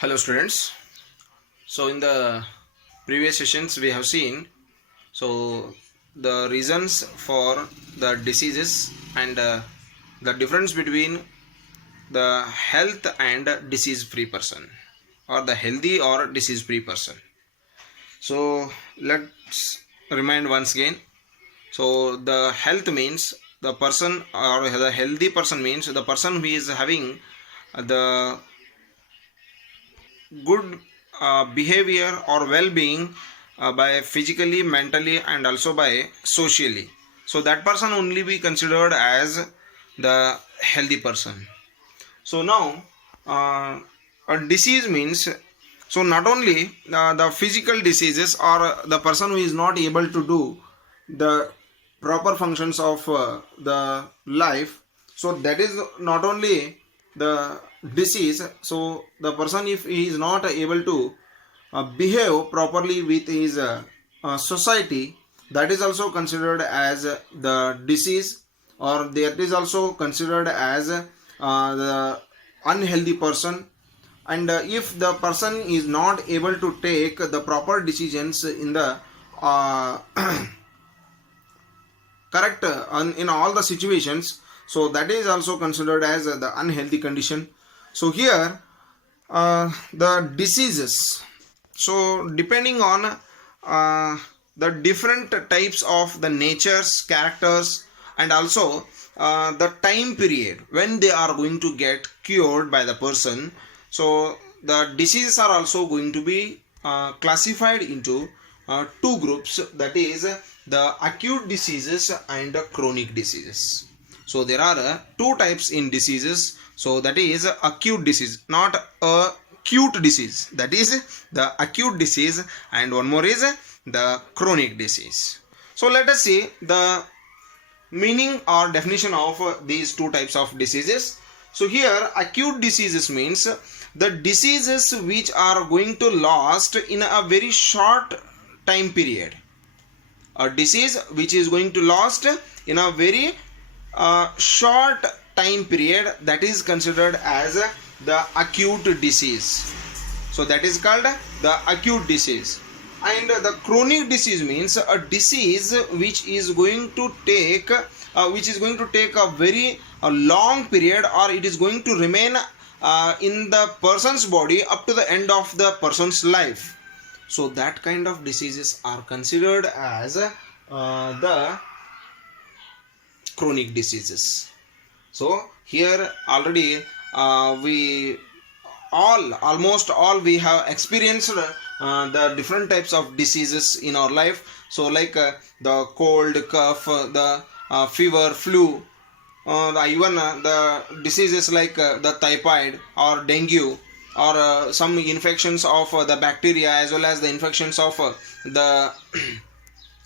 Hello students. So in the previous sessions we have seen the reasons for the diseases and the difference between the health and disease free person or the healthy or disease free person. So let's remind once again. So the health means the person, or the healthy person means the person who is having the good behavior or well-being by physically, mentally and also by socially. So that person only be considered as the healthy person. So now a disease means, so not only the physical diseases or the person who is not able to do the proper functions of the life, so that is not only the disease. So the person, if he is not able to behave properly with his society, that is also considered as the disease, or that is also considered as the unhealthy person. And if the person is not able to take the proper decisions in the correct in all the situations, so that is also considered as the unhealthy condition. So here the diseases, so depending on the different types of the natures, characters, and also the time period when they are going to get cured by the person, so the diseases are also going to be classified into two groups, that is the acute diseases and the chronic diseases. So there are two types in diseases. So that is acute disease, not a acute disease, that is the acute disease, and one more is the chronic disease. So let us see the meaning or definition of these two types of diseases. So here acute diseases means the diseases which are going to last in a very short time period. A disease which is going to last in a very short time period, that is considered as the acute disease. So that is called the acute disease. And the chronic disease means a disease which is going to take a very long period, or it is going to remain in the person's body up to the end of the person's life. So that kind of diseases are considered as the chronic diseases. So here already we almost all we have experienced the different types of diseases in our life. So like the cold, cough, the fever, flu, even the diseases like the typhoid or dengue, or some infections of the bacteria, as well as the infections of the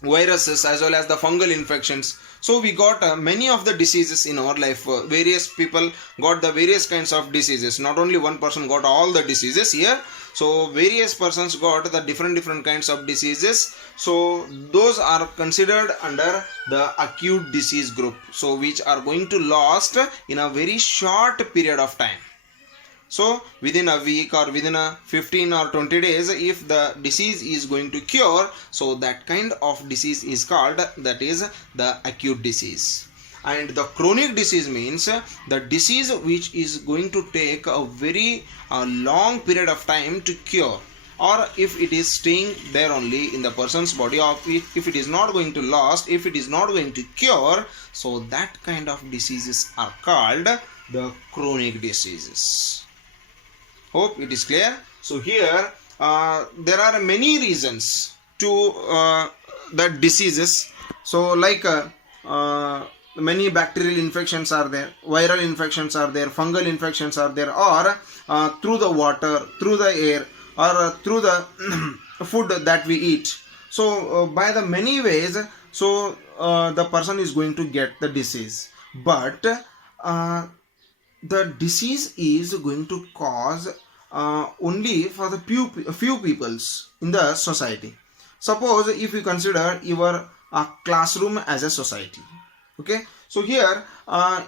viruses, as well as the fungal infections. So we got many of the diseases in our life. Various people got the various kinds of diseases. Not only one person got all the diseases here. So various persons got the different kinds of diseases. So those are considered under the acute disease group. So which are going to last in a very short period of time. So within a week or within a 15 or 20 days, if the disease is going to cure, so that kind of disease is called, that is the acute disease. And the chronic disease means the disease which is going to take a very long period of time to cure, or if it is staying there only in the person's body, or if it is not going to last, if it is not going to cure, so that kind of diseases are called the chronic diseases. Hope it is clear. So here there are many reasons to the diseases. So like many bacterial infections are there, viral infections are there, fungal infections are there, or through the water, through the air, or through the food that we eat. So by the many ways, so the person is going to get the disease. But the disease is going to cause only for the few peoples in the society. Suppose if you consider your classroom as a society, Okay, so here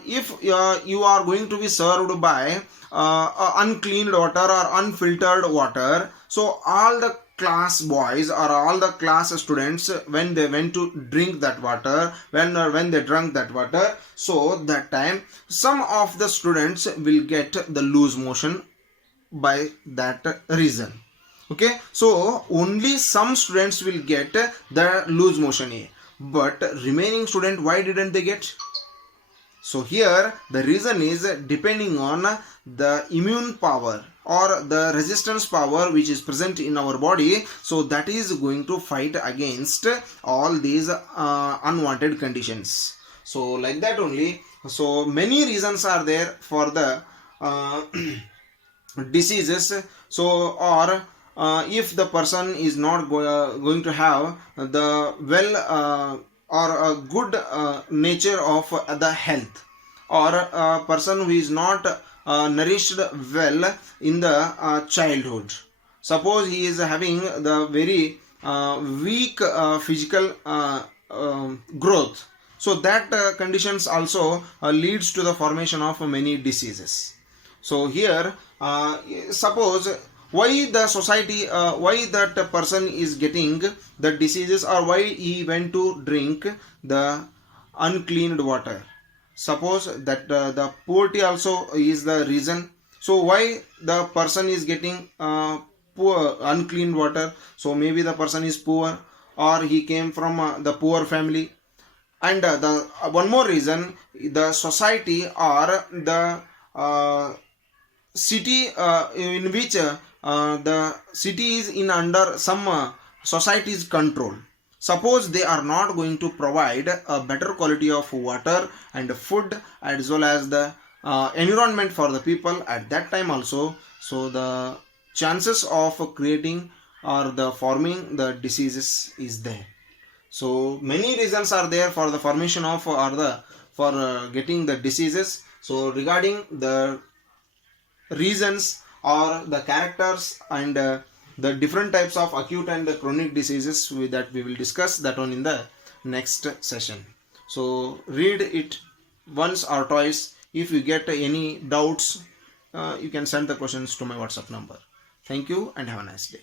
if you are going to be served by uncleaned water or unfiltered water, so all the class boys or all the class students, when they went to drink that water, when they drank that water, so that time some of the students will get the loose motion by that reason. Okay, so only some students will get the loose motion A, but remaining student, why didn't they get? So here the reason is depending on the immune power or the resistance power which is present in our body, so that is going to fight against all these unwanted conditions. So like that only. So many reasons are there for the diseases. So or if the person is not going to have the or a good nature of the health, or a person who is not nourished well in the childhood, suppose he is having the very weak physical growth, so that conditions also leads to the formation of many diseases. So here suppose why the society, why that person is getting the diseases, or why he went to drink the uncleaned water. Suppose that the poverty also is the reason. So why the person is getting poor unclean water? So maybe the person is poor, or he came from the poor family. And the one more reason, the society or the city in which the city is in under some society's control. Suppose they are not going to provide a better quality of water and food, as well as the environment for the people at that time also, so the chances of creating or the forming the diseases is there. So many reasons are there for the formation of or the for getting the diseases. So regarding the reasons or the characters and the different types of acute and chronic diseases that we will discuss that one in the next session. So read it once or twice. If you get any doubts, you can send the questions to my WhatsApp number. Thank you and have a nice day.